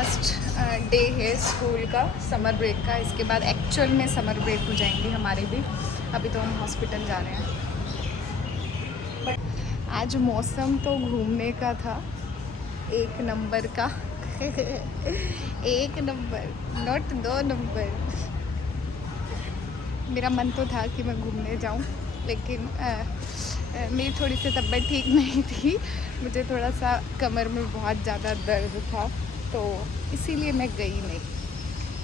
Last day है school का, summer break का। इसके बाद एक्चुअल में समर ब्रेक हो जाएंगे हमारे भी। अभी तो हम हॉस्पिटल जा रहे हैं। बट आज मौसम तो घूमने का था, एक नंबर का। एक नंबर, नॉट 2 नंबर। मेरा मन तो था कि मैं घूमने जाऊं, लेकिन मेरी थोड़ी सी तबीयत ठीक नहीं थी। मुझे थोड़ा सा कमर में बहुत ज़्यादा दर्द था, तो इसीलिए मैं गई नहीं।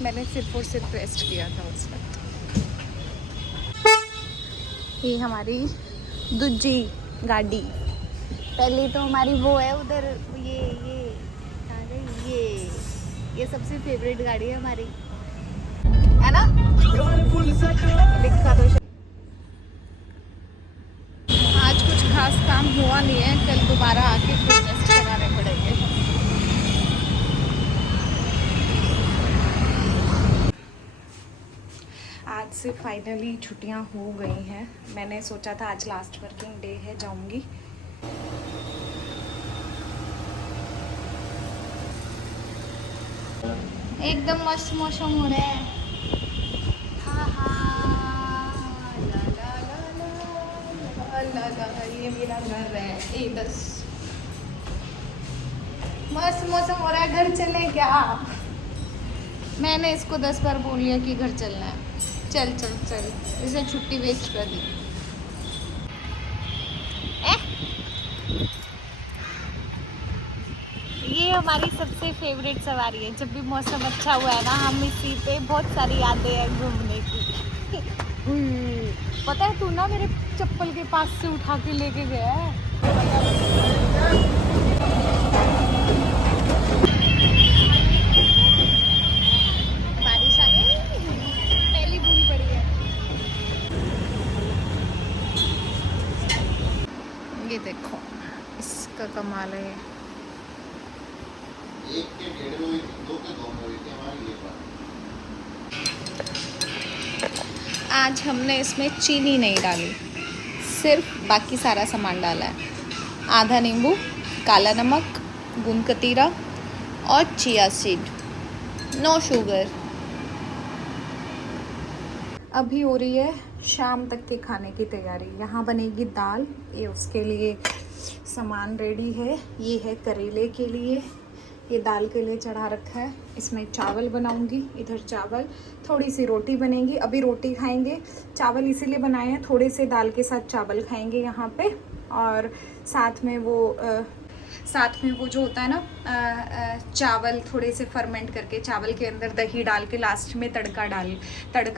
मैंने सिर्फ और सिर्फ रेस्ट किया था उस वक्त। ये हमारी दूजी गाड़ी। पहले तो हमारी वो है उधर, ये कहाँ गई? ये सबसे फेवरेट गाड़ी है हमारी, है ना? दिखा दो। आज कुछ खास काम हुआ नहीं है, कल दोबारा आके फिर टेस्ट कराने पड़ेंगे। आज से फाइनली छुट्टियां हो गई हैं। मैंने सोचा था आज लास्ट वर्किंग डे है, जाऊंगी। एकदम मस्त मौसम हो रहा है। हाँ हाँ, ला ला ला ला ला ला, ये मेरा घर है A10। मस्त मौसम हो रहा है। घर चले क्या? मैंने इसको 10 बार बोल लिया कि घर चलना है। चल चल चल, इसे छुट्टी वेस्ट कर दी। ये हमारी सबसे फेवरेट सवारी है। जब भी मौसम अच्छा हुआ है ना, हम इसी पे बहुत सारी यादें हैं घूमने की। पता है, तू ना मेरे चप्पल के पास से उठा के लेके गया है। बारिश आ गई, पहली बूंद पड़ी है। ये देखो, इसका कमाल है। एक के 1.5 में हुई थी, 2 के 2 में हुई थी हमारी ये बात। आज हमने इसमें चीनी नहीं डाली, सिर्फ बाकी सारा सामान डाला है। आधा नींबू, काला नमक, गूंद कतीरा और चिया सीड। No sugar. अभी हो रही है शाम तक के खाने की तैयारी। यहाँ बनेगी दाल, ये उसके लिए सामान रेडी है। ये है करेले के लिए, ये दाल के लिए चढ़ा रखा है। इसमें चावल बनाऊंगी, इधर चावल, थोड़ी सी रोटी बनेगी। अभी रोटी खाएंगे, चावल इसीलिए बनाए हैं, थोड़े से दाल के साथ चावल खाएंगे यहाँ पे। और साथ में वो जो होता है ना, चावल थोड़े से फर्मेंट करके चावल के अंदर दही डाल के लास्ट में तड़का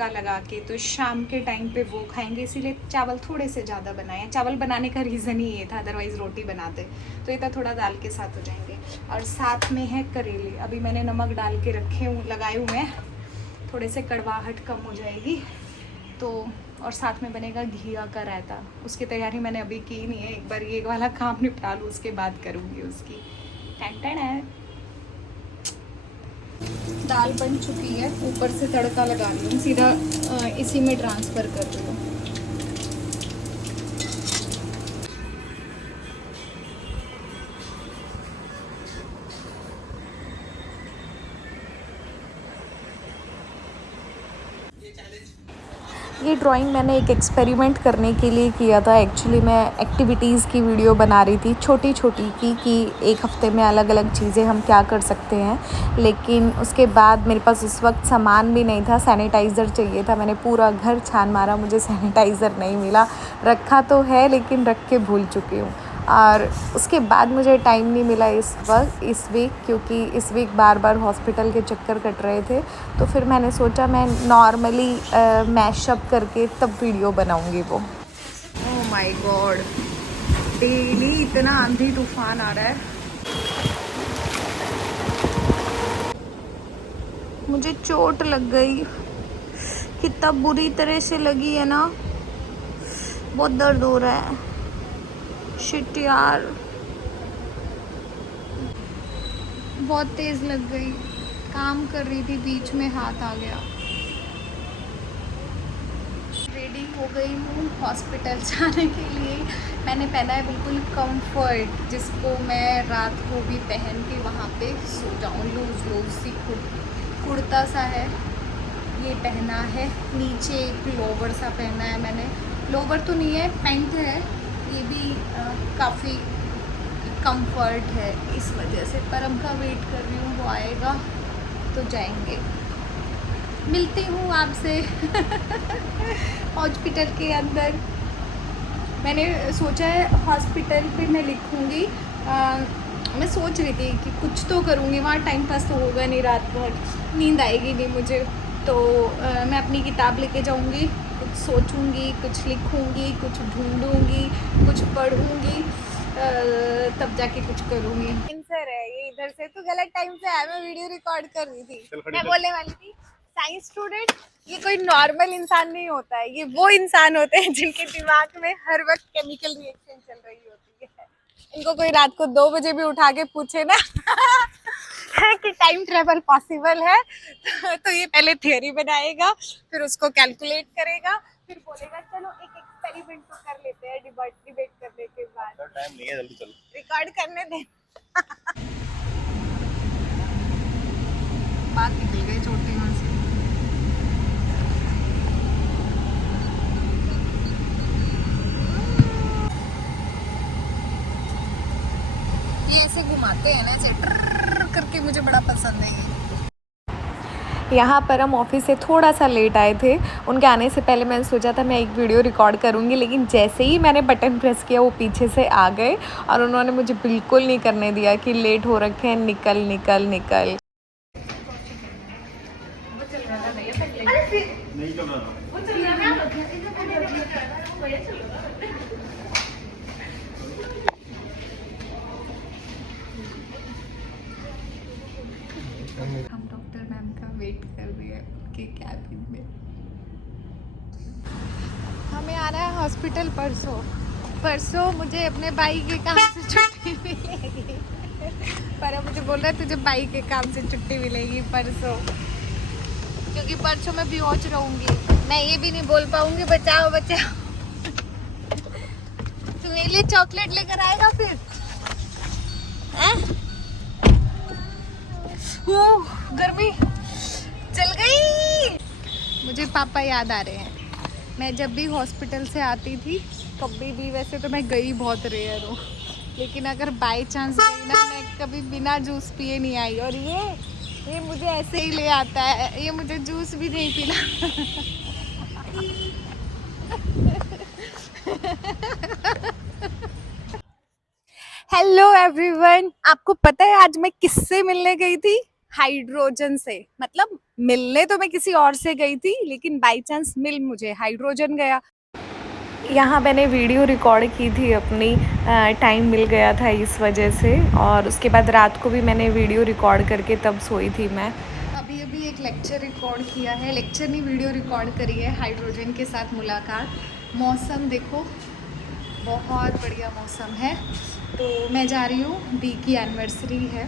लगा के, तो शाम के टाइम पे वो खाएंगे। इसीलिए चावल थोड़े से ज़्यादा बनाए हैं। चावल बनाने का रीज़न ही ये था, अदरवाइज़ रोटी बनाते तो ये तो थोड़ा दाल के साथ हो जाएंगे। और साथ में है करेले, अभी मैंने नमक डाल के लगाए हुए हैं, थोड़े से कड़वाहट कम हो जाएगी तो। और साथ में बनेगा घिया का रायता। उसकी तैयारी मैंने अभी की नहीं है, एक बार ये वाला काम निपटा लूँ, उसके बाद करूँगी उसकी। टन है। दाल बन चुकी है, ऊपर से तड़का लगा रही हूँ, सीधा इसी में ट्रांसफ़र कर रही हूँ। ये ड्राइंग मैंने एक एक्सपेरिमेंट करने के लिए किया था। एक्चुअली मैं एक्टिविटीज़ की वीडियो बना रही थी, छोटी छोटी कि एक हफ़्ते में अलग अलग चीज़ें हम क्या कर सकते हैं। लेकिन उसके बाद मेरे पास उस वक्त सामान भी नहीं था, सैनिटाइज़र चाहिए था। मैंने पूरा घर छान मारा, मुझे सैनिटाइज़र नहीं मिला। रखा तो है लेकिन रख के भूल चुकी हूँ। और उसके बाद मुझे टाइम नहीं मिला इस वीक, क्योंकि इस वीक बार बार हॉस्पिटल के चक्कर कट रहे थे। तो फिर मैंने सोचा मैं नॉर्मली मैशअप करके तब वीडियो बनाऊंगी वो। ओह माय गॉड, डेली इतना आंधी तूफान आ रहा है। मुझे चोट लग गई, कितना बुरी तरह से लगी है ना, बहुत दर्द हो रहा है। शिट यार, बहुत तेज लग गई। काम कर रही थी, बीच में हाथ आ गया। रेडी रेडी हो गई हूँ हॉस्पिटल जाने के लिए। मैंने पहना है बिल्कुल कंफर्ट, जिसको मैं रात को भी पहन के वहाँ पे सो जाऊँ। लूज़ लूज़ सी कुर्ता सा है, ये पहना है। नीचे एक लोवर सा पहना है मैंने। लोवर तो नहीं है, पैंट है। ये भी काफ़ी कंफर्ट है इस वजह से। परम का वेट कर रही हूँ, वो आएगा तो जाएंगे। मिलती हूँ आपसे हॉस्पिटल के अंदर। मैंने सोचा है हॉस्पिटल पे मैं लिखूँगी। मैं सोच रही थी कि कुछ तो करूँगी वहाँ, टाइम पास तो होगा नहीं, रात भर नींद आएगी नहीं मुझे। तो मैं अपनी किताब लेके जाऊँगी, कुछ सोचूँगी, कुछ लिखूँगी, कुछ ढूँढूँगी, कुछ पढ़ूँगी, तब जाके कुछ करूँगी। आंसर है ये, इधर से तो गलत टाइम से आया। मैं वीडियो रिकॉर्ड कर रही थी। मैं बोलने वाली थी साइंस स्टूडेंट ये कोई नॉर्मल इंसान नहीं होता है, ये वो इंसान होते हैं जिनके दिमाग में हर वक्त केमिकल रिएक्शन चल रही होती है। इनको कोई रात को 2 बजे भी उठा के पूछे ना कि टाइम ट्रेवल पॉसिबल है, तो ये पहले थियरी बनाएगा, फिर उसको कैलकुलेट करेगा, फिर बोलेगा चलो एक एक्सपेरिमेंट तो कर लेते हैं। डिबेट करने के बाद टाइम नहीं है, जल्दी चलो, रिकॉर्ड करने दे। बात निकल गई छोटी वहां से। ये ऐसे घुमाते हैं ना, ऐसे ट्रर करके, मुझे बड़ा पसंद है ये। यहाँ पर हम ऑफिस से थोड़ा सा लेट आए थे। उनके आने से पहले मैंने सोचा था मैं एक वीडियो रिकॉर्ड करूँगी, लेकिन जैसे ही मैंने बटन प्रेस किया वो पीछे से आ गए और उन्होंने मुझे बिल्कुल नहीं करने दिया कि लेट हो रखे हैं, निकल निकल निकल। नहीं चल रहा। हम डॉक्टर मैम का वेट कर रहे हैं उनके कैबिन में। हमें आना है हॉस्पिटल परसों मुझे अपने भाई के काम से छुट्टी मिलेगी। पर मुझे बोल रहा है तुझे भाई के काम से छुट्टी मिलेगी परसों, क्योंकि परसों मैं बेहोश रहूंगी। मैं ये भी नहीं बोल पाऊंगी बचाओ बचाओ। तू मेरे लिए चॉकलेट लेकर आएगा फिर? गर्मी चल गई। मुझे पापा याद आ रहे हैं। मैं जब भी हॉस्पिटल से आती थी कभी भी, वैसे तो मैं गई बहुत रेयर हूँ, लेकिन अगर बाय चांस गई ना, मैं कभी बिना जूस पिए नहीं आई। और ये मुझे ऐसे ही ले आता है, ये मुझे जूस भी नहीं पिला। हेलो एवरीवन, आपको पता है आज मैं किससे मिलने गई थी? हाइड्रोजन से। मतलब मिलने तो मैं किसी और से गई थी, लेकिन बाय चांस मिल मुझे हाइड्रोजन गया। यहाँ मैंने वीडियो रिकॉर्ड की थी अपनी, टाइम मिल गया था इस वजह से। और उसके बाद रात को भी मैंने वीडियो रिकॉर्ड करके तब सोई थी मैं। अभी एक लेक्चर रिकॉर्ड किया है, लेक्चर नहीं वीडियो रिकॉर्ड करी है, हाइड्रोजन के साथ मुलाकात। मौसम देखो, बहुत बढ़िया मौसम है। तो मैं जा रही हूँ, दी की एनिवर्सरी है,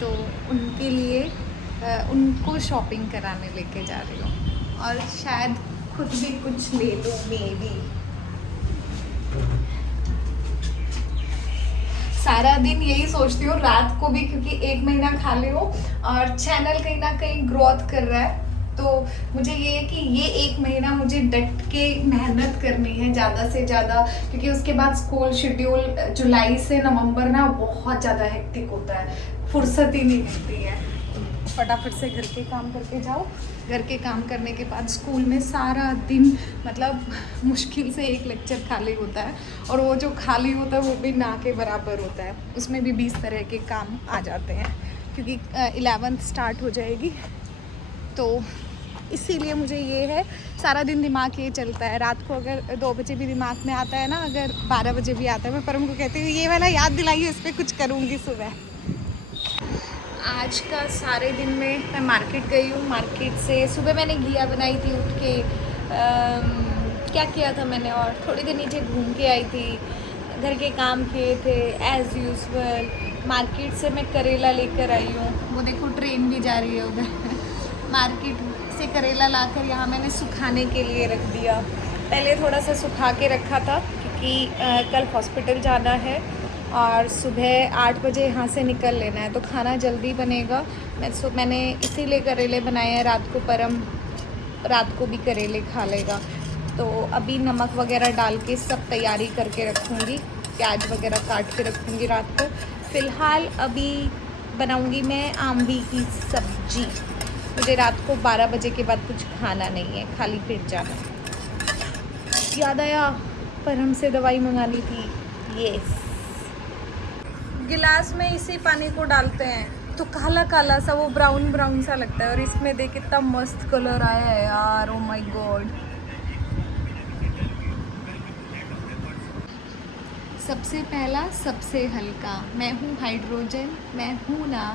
तो उनके लिए उनको शॉपिंग कराने लेके जा रही हूँ, और शायद खुद भी कुछ ले लूँ मे बी। सारा दिन यही सोचती हूँ रात को भी, क्योंकि 1 महीना खाली हूँ और चैनल कहीं ना कहीं ग्रोथ कर रहा है। तो मुझे ये है कि ये 1 महीना मुझे डट के मेहनत करनी है ज़्यादा से ज़्यादा, क्योंकि उसके बाद स्कूल शेड्यूल जुलाई से नवंबर ना बहुत ज़्यादा हेक्टिक होता है, फुर्सत ही नहीं मिलती है। फटाफट से घर के काम करके जाओ, घर के काम करने के बाद स्कूल में सारा दिन मतलब मुश्किल से 1 लेक्चर खाली होता है, और वो जो खाली होता है वो भी ना के बराबर होता है। उसमें भी 20 तरह के काम आ जाते हैं, क्योंकि 11th स्टार्ट हो जाएगी। तो इसीलिए मुझे ये है, सारा दिन दिमाग ये चलता है। रात को अगर 2 बजे भी दिमाग में आता है ना, अगर 12 बजे भी आता है, मैं परम को कहती हूँ ये वाला याद दिलाइए, इस पर कुछ करूँगी सुबह। आज का सारे दिन में मैं मार्केट गई हूँ। मार्केट से सुबह मैंने घिया बनाई थी उठ के, क्या किया था मैंने, और थोड़ी देर नीचे घूम के आई थी, घर के काम किए थे एज़ यूजुअल। मार्केट से मैं करेला लेकर आई हूँ, वो देखो ट्रेन भी जा रही है उधर। मार्केट से करेला लाकर यहाँ मैंने सुखाने के लिए रख दिया। पहले थोड़ा सा सुखा के रखा था क्योंकि कल हॉस्पिटल जाना है और सुबह 8 बजे यहाँ से निकल लेना है, तो खाना जल्दी बनेगा। मैंने इसीलिए करेले बनाए हैं रात को, परम रात को भी करेले खा लेगा। तो अभी नमक वगैरह डाल के सब तैयारी करके रखूँगी, प्याज वगैरह काट के रखूँगी रात को। फ़िलहाल अभी बनाऊँगी मैं आम्बी की सब्जी। मुझे रात को 12 बजे के बाद कुछ खाना नहीं है, खाली पेट जाना है। याद आया परम से दवाई मंगानी थी। यस, गिलास में इसी पानी को डालते हैं तो काला काला सा, वो ब्राउन ब्राउन सा लगता है। और इसमें देख कितना मस्त कलर आया है यार, ओ माय गॉड। सबसे पहला सबसे हल्का, मैं हूँ हाइड्रोजन, मैं हूँ ना